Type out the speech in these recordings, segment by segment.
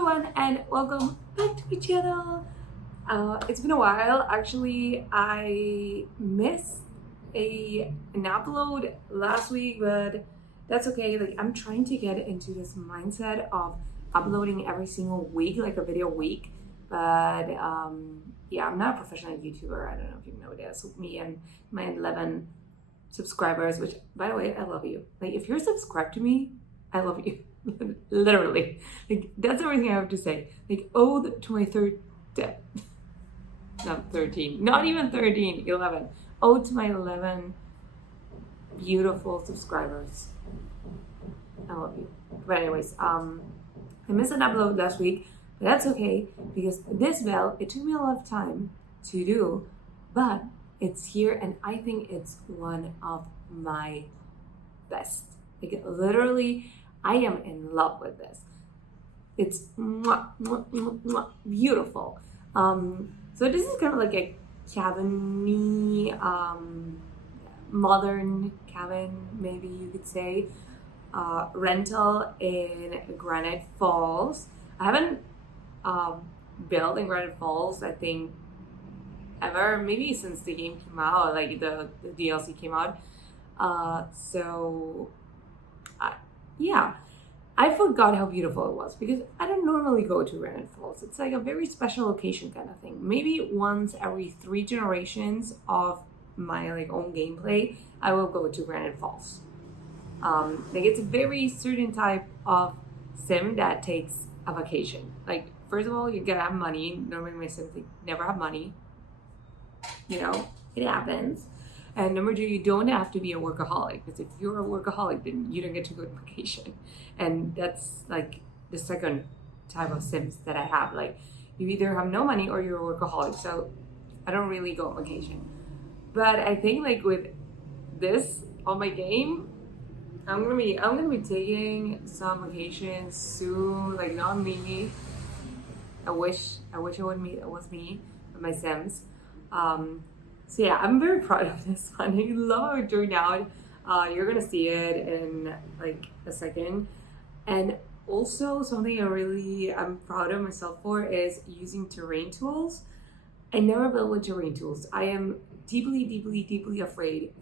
everyone and welcome back to my channel. It's been a while. Actually, I missed an upload last week, but that's okay. Like, I'm trying to get into this mindset of uploading every single week, like a video a week. But yeah, I'm not a professional YouTuber. I don't know if you know this. Me and my 11 subscribers, which, by the way, I love you. Like, if you're subscribed to me, I love you. Literally. Like, that's everything I have to say. Like, ode to my not 13, not even 13, 11. Ode to my 11 beautiful subscribers. I love you. But anyways, I missed an upload last week, but that's okay because this build, it took me a lot of time to do, but it's here and I think it's one of my best. Like, literally, I am in love with this. It's beautiful. So this is kind of like a cabin-y, modern cabin, maybe you could say, rental in Granite Falls. I haven't built in Granite Falls, I think, ever, maybe since the game came out, like the DLC came out. Yeah, I forgot how beautiful it was because I don't normally go to Granite Falls. It's like a very special location kind of thing. Maybe once every 3 generations of my like own gameplay, I will go to Granite Falls. Like, it's a very certain type of sim that takes a vacation. Like, first of all, you gotta have money. Normally my sims never have money. You know, it happens. And number 2, you don't have to be a workaholic, because if you're a workaholic, then you don't get to go on vacation. And that's like the second type of sims that I have. Like, you either have no money or you're a workaholic. So I don't really go on vacation. But I think like with this on my game, I'm gonna be taking some vacations soon. Like, not me. I wish it was me with my sims. So yeah, I'm very proud of this one. I love how it turned out. You're gonna see it in like a second. And also something I'm proud of myself for is using terrain tools. I never built with terrain tools. I am deeply afraid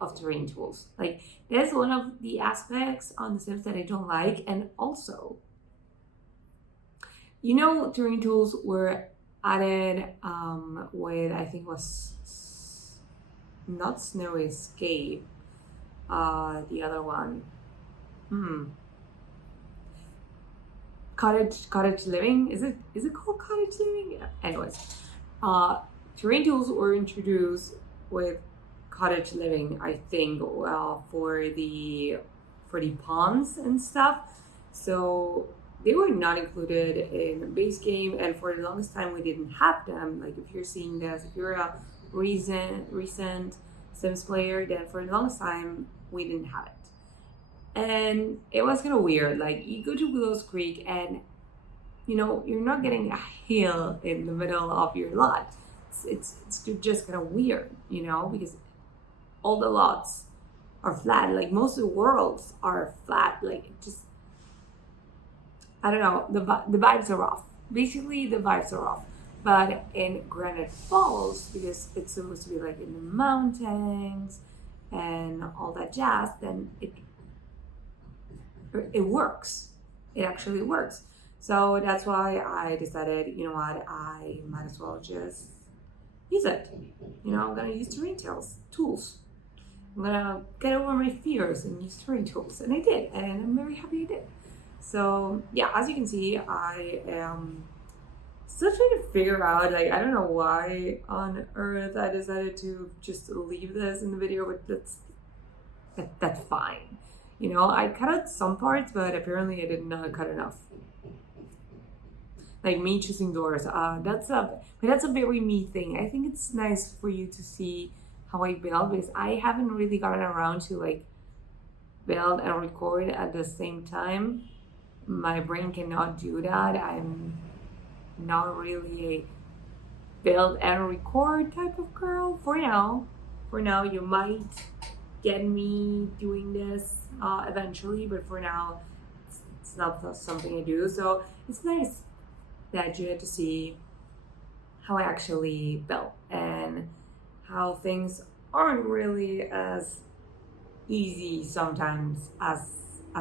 of terrain tools. Like, that's one of the aspects on The Sims that I don't like. And also, you know, terrain tools were added with, I think it was not Snowy Escape, the other one, cottage living. Is it called cottage living? Yeah. Anyways, terrain tools were introduced with cottage living, I think, for the ponds and stuff. So they were not included in the base game, and for the longest time we didn't have them. Like, if you're seeing this, if you're a recent Sims player, then for the longest time we didn't have it. And it was kind of weird. Like, you go to Willow's Creek and, you know, you're not getting a hill in the middle of your lot. It's just kind of weird, you know, because all the lots are flat. Like, most of the worlds are flat. Like, it just, I don't know, the vibes are off. Basically, the vibes are off. But in Granite Falls, because it's supposed to be like in the mountains and all that jazz, then it works. It actually works. So that's why I decided, you know what, I might as well just use it. You know, I'm gonna use terrain tools. I'm gonna get over my fears and use terrain tools. And I did, and I'm very happy I did. So yeah, as you can see, I am still trying to figure out, like, I don't know why on earth I decided to just leave this in the video, but that's fine. You know, I cut out some parts, but apparently I did not cut enough. Like, me choosing doors, that's a very me thing. I think it's nice for you to see how I build, because I haven't really gotten around to like build and record at the same time. My brain cannot do that. I'm not really a build and record type of girl for now. You might get me doing this eventually, but for now, it's not something I do. So it's nice that you get to see how I actually build and how things aren't really as easy sometimes as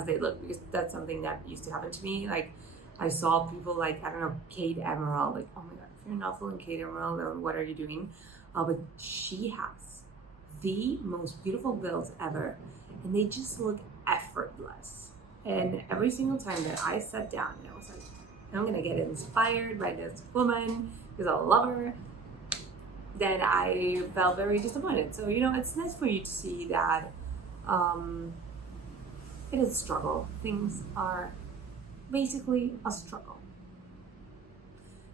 they look, because that's something that used to happen to me. Like I saw people like, I don't know, Kate Emerald, like, oh my god, if you're not following Kate Emerald, then what are you doing? But she has the most beautiful builds ever, and they just look effortless. And every single time that I sat down and I was like, I'm gonna get inspired by this woman because I love her, then I felt very disappointed. So, you know, it's nice for you to see that it is a struggle. Things are basically a struggle.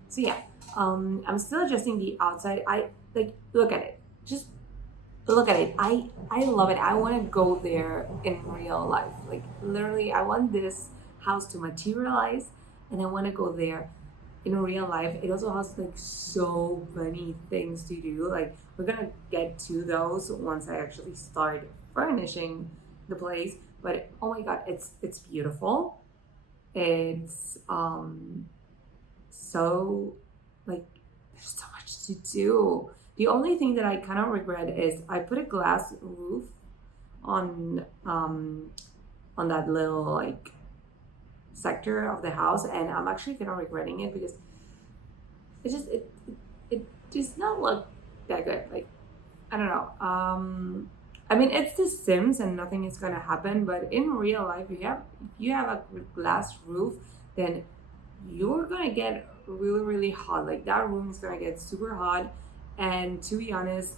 So yeah, I'm still adjusting the outside. I like, look at it. Just look at it. I love it. I want to go there in real life. Like literally, I want this house to materialize, and I want to go there in real life. It also has like so many things to do. Like we're gonna get to those once I actually start furnishing the place. But oh my god, it's beautiful. It's so like there's so much to do. The only thing that I kind of regret is I put a glass roof on that little like sector of the house, and I'm actually kind of regretting it because it does not look that good. Like I don't know. I mean, it's The Sims and nothing is gonna happen, but in real life, if you have a glass roof, then you're gonna get really, really hot. Like that room is gonna get super hot. And to be honest,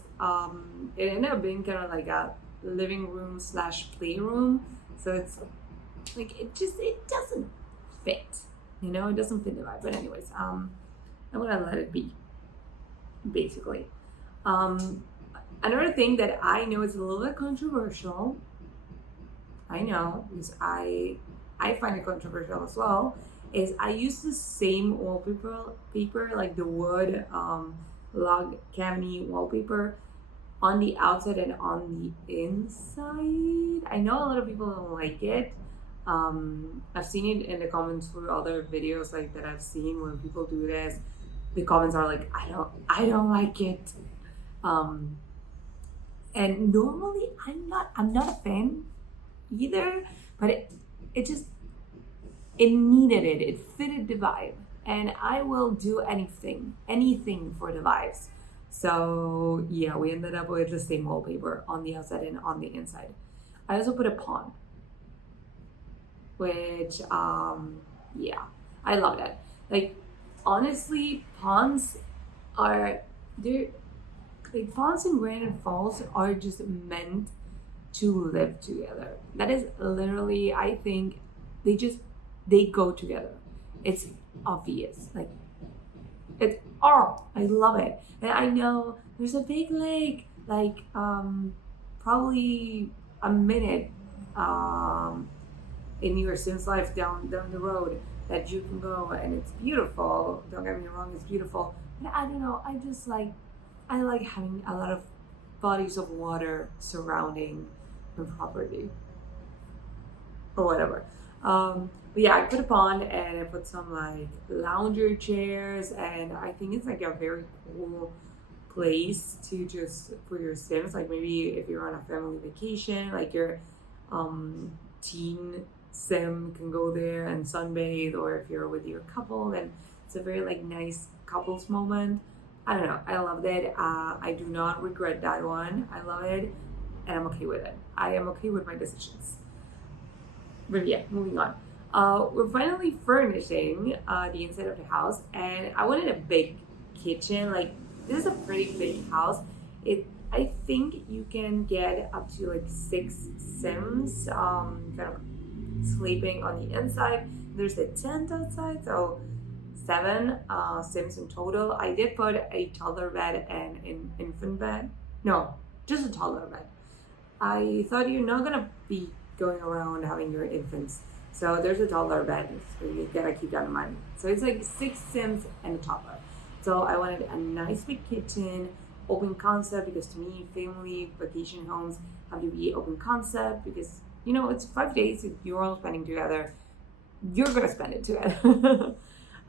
it ended up being kind of like a living room / playroom. So it's like it doesn't fit. You know, it doesn't fit the vibe. But anyways, I'm gonna let it be. Basically. Another thing that I know is a little bit controversial. I know because I find it controversial as well. Is I use the same wallpaper like the wood log cabin wallpaper on the outside and on the inside. I know a lot of people don't like it. I've seen it in the comments for other videos like that I've seen when people do this. The comments are like, I don't like it. And normally I'm not a fan either, but it needed it. It fitted the vibe, and I will do anything for the vibes. So yeah, we ended up with the same wallpaper on the outside and on the inside. I also put a pond, which yeah, I love that. Like honestly, ponds in Granite Falls are just meant to live together. That is literally, I think, they go together. It's obvious. Like, I love it. And I know there's a big lake, like, probably a minute in your Sims life down the road that you can go, and it's beautiful. Don't get me wrong, it's beautiful. But I don't know, I like having a lot of bodies of water surrounding the property or whatever. But yeah, I put a pond and I put some like lounger chairs, and I think it's like a very cool place to just for your Sims. Like maybe if you're on a family vacation, like your teen Sim can go there and sunbathe, or if you're with your couple, then it's a very like nice couples moment. I don't know. I loved it. I do not regret that one. I love it, and I'm okay with it. I am okay with my decisions. But yeah, moving on. We're finally furnishing the inside of the house, and I wanted a big kitchen. Like this is a pretty big house. I think you can get up to like 6 Sims kind of sleeping on the inside. There's a tent outside, so 7 Sims in total. I did put a toddler bed and an infant bed. No, just a toddler bed. I thought you're not gonna be going around having your infants, so there's a toddler bed, so you gotta keep that in mind. So it's like 6 Sims and a toddler. So I wanted a nice big kitchen, open concept, because to me family vacation homes have to be open concept, because you know it's 5 days if you're all spending together. you're gonna spend it to it.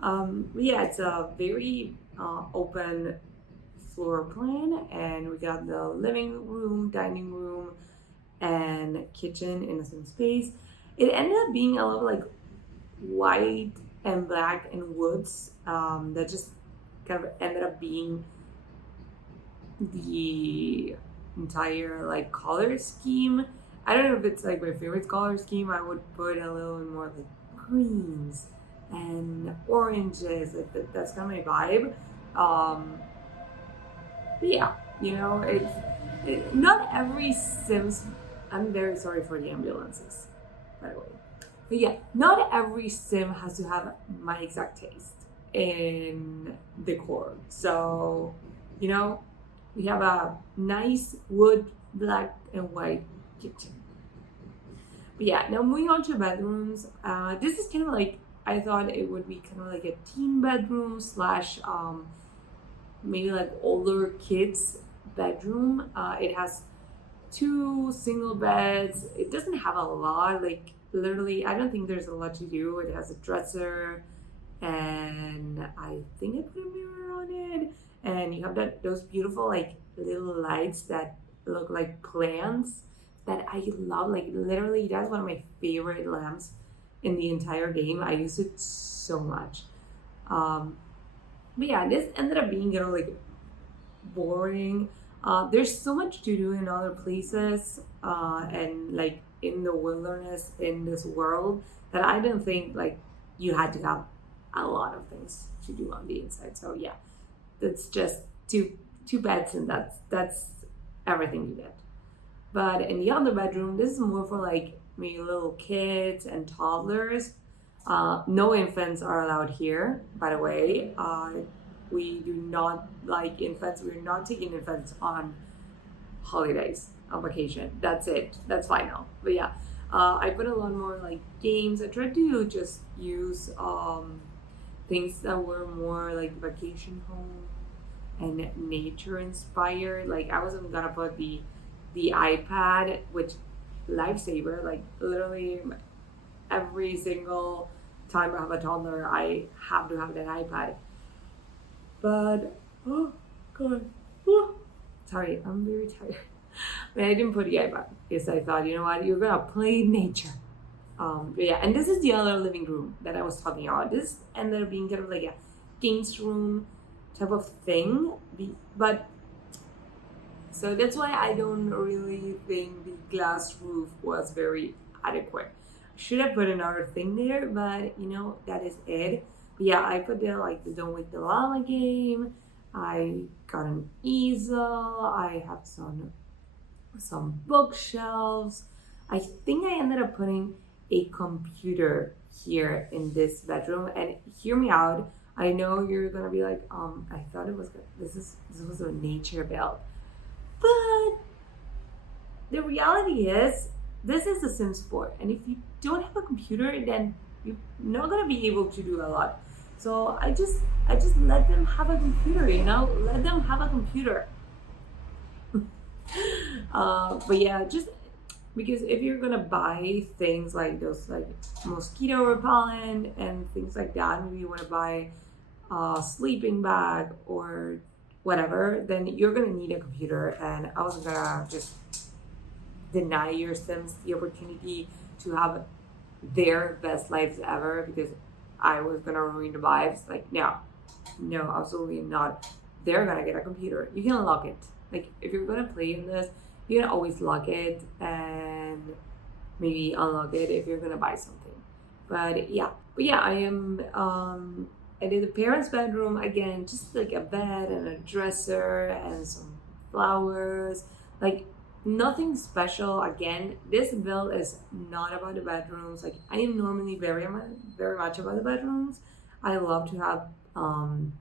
But yeah, it's a very open floor plan, and we got the living room, dining room, and kitchen in the same space. It ended up being a little like white and black and woods, that just kind of ended up being the entire like color scheme. I don't know if it's like my favorite color scheme. I would put a little more like greens and oranges. Like that's kind of my vibe. But yeah, not every Sims. I'm very sorry for the ambulances, by the way. But yeah, not every sim has to have my exact taste in decor. So, we have a nice wood, black and white kitchen. But yeah, now moving on to bedrooms. This is kind of like, I thought it would be kind of like a teen bedroom slash maybe like older kids bedroom. It has 2 single beds. It doesn't have a lot, like literally, I don't think there's a lot to do. It has a dresser, and I think I put a mirror on it. And you have those beautiful like little lights that look like plants that I love. Like literally, that's one of my favorite lamps in the entire game. I use it so much. But yeah, this ended up being like boring. There's so much to do in other places, and like in the wilderness in this world, that I didn't think like you had to have a lot of things to do on the inside. So yeah, that's just two beds, and that's everything you get. But in the other bedroom, this is more for like maybe little kids and toddlers. No infants are allowed here, by the way. We do not like infants. We're not taking infants on holidays, on vacation. That's it. That's final. But yeah, I put a lot more like games. I tried to just use things that were more like vacation home and nature inspired. Like I wasn't gonna put the iPad, which lifesaver. Like literally every single time I have a toddler, I have to have that iPad. But oh god, sorry, I'm very tired. But I didn't put the iPad because I thought, you know what, you're gonna play in nature. But yeah, and this is the other living room that I was talking about. This ended up being kind of like a games room type of thing, but so that's why I don't really think the glass roof was very adequate. I should have put another thing there, but that is it. But yeah, I put there like the Don't Wake the Llama game. I got an easel. I have some bookshelves. I think I ended up putting a computer here in this bedroom. And hear me out. I know you're gonna be like, I thought it was good. This was a nature build. But the reality is, this is The Sims 4. And if you don't have a computer, then you're not gonna be able to do a lot. So I just let them have a computer, let them have a computer. But yeah, just because if you're gonna buy things like those like mosquito repellent and things like that, maybe you want to buy a sleeping bag or whatever, then you're gonna need a computer. And I wasn't gonna just deny your Sims the opportunity to have their best lives ever because I was gonna ruin the vibes. Like no, absolutely not. They're gonna get a computer. You can lock it. Like if you're gonna play in this, you can always lock it and maybe unlock it if you're gonna buy something. But yeah, I am. I did the parents' bedroom again, just like a bed and a dresser and some flowers. Like nothing special. Again, this build is not about the bedrooms. Like I am normally very much about the bedrooms. I love to have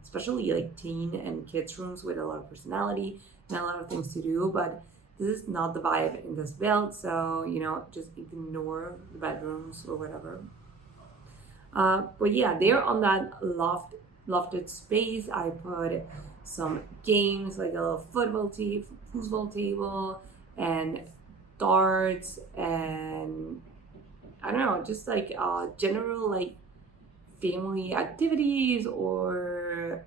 especially like teen and kids rooms with a lot of personality and a lot of things to do, but this is not the vibe in this build, so just ignore the bedrooms or whatever. But yeah, there on that lofted space, I put some games like a little foosball table and darts and I don't know, just like general like family activities or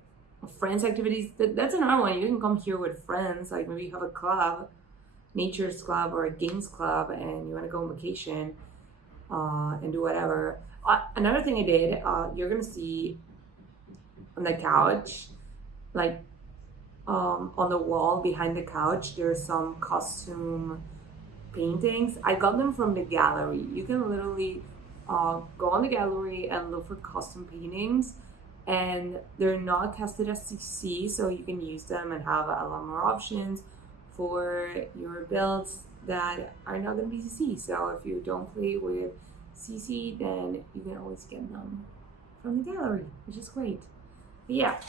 friends activities. That's another one. You can come here with friends, like maybe you have a club, nature's club or a games club, and you want to go on vacation and do whatever. Another thing I did, you're gonna see on the couch, like on the wall behind the couch, there's some costume paintings. I got them from the gallery. You can literally go on the gallery and look for custom paintings, and they're not tested as CC, so you can use them and have a lot more options for your builds that are not going to be CC. So if you don't play with CC, then you can always get them from the gallery, which is great. But yeah,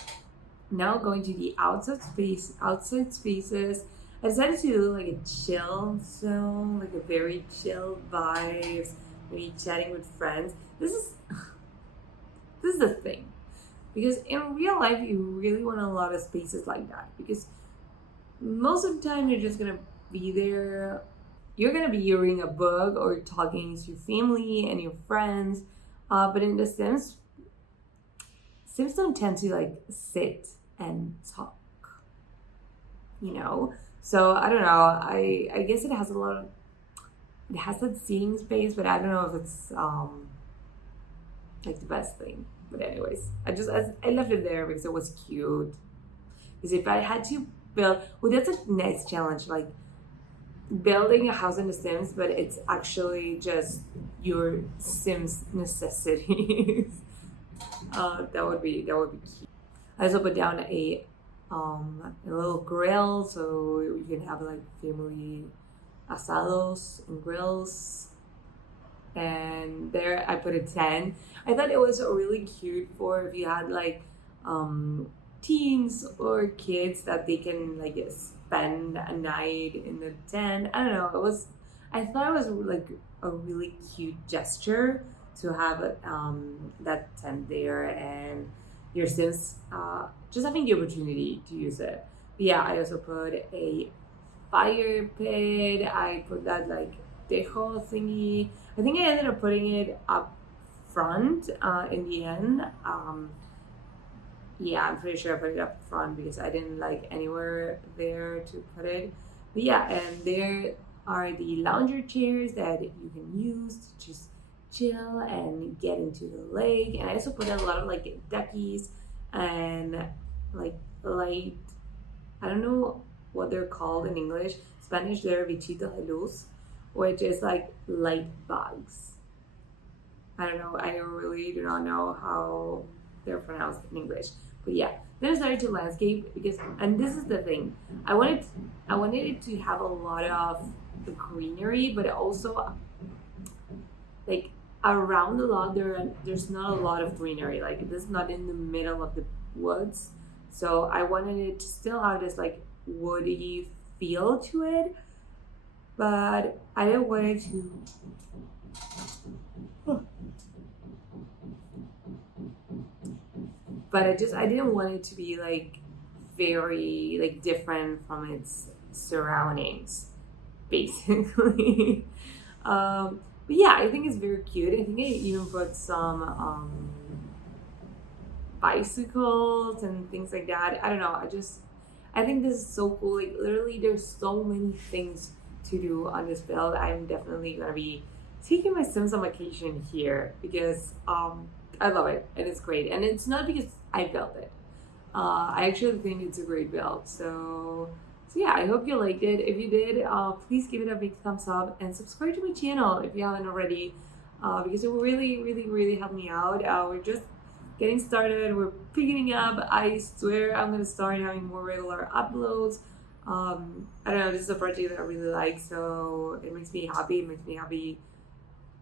now going to the outside spaces. I decided to do like a chill zone, like a very chill vibes, maybe chatting with friends. This is the thing, because in real life you really want a lot of spaces like that, because most of the time you're just gonna be there. You're gonna be reading a book or talking to your family and your friends, but in the Sims don't tend to like sit and talk, you know. So I don't know. I guess it has that seating space, but I don't know if it's like the best thing. But anyways, I left it there because it was cute. Because if I had to build, well, that's a next challenge, like building a house in The Sims, but it's actually just your Sims necessities. That would be cute. I also put down a little grill, so you can have like family asados and grills. And there I put a tent. I thought it was really cute for if you had like teens or kids, that they can like spend a night in the tent. I don't know. I thought it was like a really cute gesture to have that tent there, and your Sims just having the opportunity to use it. But yeah, I also put a fire pit. I put that like tejo thingy. I think I ended up putting it up front in the end. Yeah, I'm pretty sure I put it up front because I didn't like anywhere there to put it. But yeah, and there are the lounger chairs that you can use to just chill and get into the lake. And I also put in a lot of like duckies and like light, I don't know what they're called in English. Spanish, they're bichitos de luz, which is like light bugs. I don't know. I really do not know how they're pronounced in English. But yeah, then I started to landscape because, and this is the thing, I wanted it to have a lot of greenery, but also like around the lot there's not a lot of greenery. Like this is not in the middle of the woods, so I wanted it to still have this like woody feel to it, but I didn't want it to I didn't want it to be like very like different from its surroundings, basically. But yeah, I think it's very cute. I think I even put some bicycles and things like that. I don't know. I think this is so cool. Like literally, there's so many things to do on this build. I'm definitely gonna be taking my Sims on vacation here because I love it and it's great. And it's not because I built it. I actually think it's a great build. So yeah, I hope you liked it. If you did, please give it a big thumbs up and subscribe to my channel if you haven't already, because it will really, really, really help me out. We're just getting started. We're picking up. I swear I'm gonna start having more regular uploads. I don't know. This is a project that I really like, so it makes me happy. It makes me happy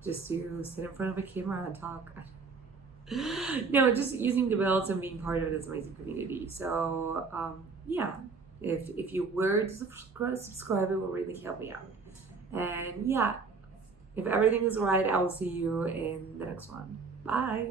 just to sit in front of a camera and talk. No, just using the builds and being part of this amazing community. So yeah, if you were to subscribe, it will really help me out. And yeah, if everything is right, I will see you in the next one. Bye.